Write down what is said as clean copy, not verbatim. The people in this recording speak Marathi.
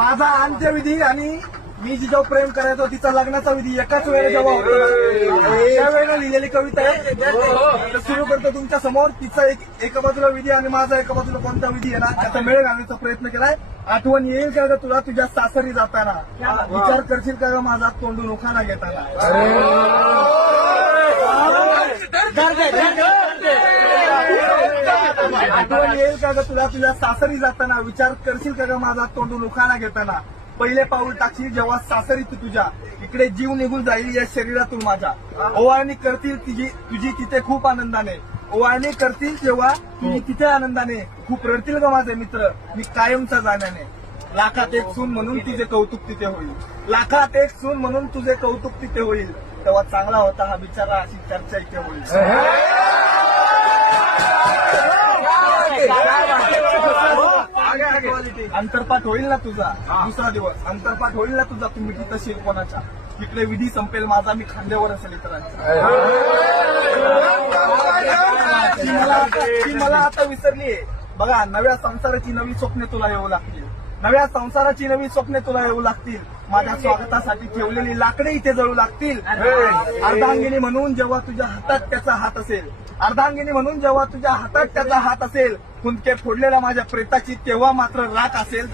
माझा अंत्यविधी आणि मी जिच्यावर प्रेम करायचो तिचा लग्नाचा विधी एकाच वेळेला जेव्हा होतो त्यावेळेला लिहिलेली कविता आहे. सुरू करतो तुमच्या समोर. तिचा एका बाजूला विधी आणि माझा एका बाजूला कोणता विधी आहे ना त्याचा मेळ घालण्याचा प्रयत्न केलाय. आठवण येईल का ग तुला तुझ्या सासरी जाताना, विचार करशील का ग माझा तोंडून उखाणा घेताना. आठवण येईल का ग तुला तुझ्या सासरी जाताना, विचार करशील का ग माझा तोंडून उखाणा घेताना. पहिले पाऊल टाकशील जेव्हा सासरी तू तुझ्या, इकडे जीव निघून जाईल या शरीरातून माझ्या. ओवाळणी करतील तुझी तिथे खूप आनंदाने, ओवाळणी करतील जेव्हा तुझी तिथे आनंदाने. खूप रडतील ग माझे मित्र मी कायमचा जाण्याने. लाखात एक सून म्हणून तुझे कौतुक तिथे होईल, लाखात एक सून म्हणून तुझे कौतुक तिथे होईल. तेव्हा चांगला होता हा बिचारा अशी चर्चा इथे होईल. अंतरपाठ होईल ना तुझा दुसरा दिवस, अंतरपाठ होईल ना तुझा तुम्ही तिथं शिरकोणाच्या. इकडे विधी संपेल माझा मी खांद्यावर असेल इतरांच्या. ती मला आता विसरलीये बघा. नव्या संसाराची नवी स्वप्ने तुला येऊ लागतील, नव्या संसाराची नवी स्वप्ने तुला येऊ लागतील. माझ्या स्वागतासाठी ठेवलेली लाकडे इथे जळू लागतील. अर्धांगिनी म्हणून जेव्हा तुझ्या हातात त्याचा हात असेल, अर्धांगिनी म्हणून जेव्हा तुझ्या हातात त्याचा हात असेल. कुंदके फोडलेल्या माझ्या प्रेताची तेव्हा मात्र राख असेल.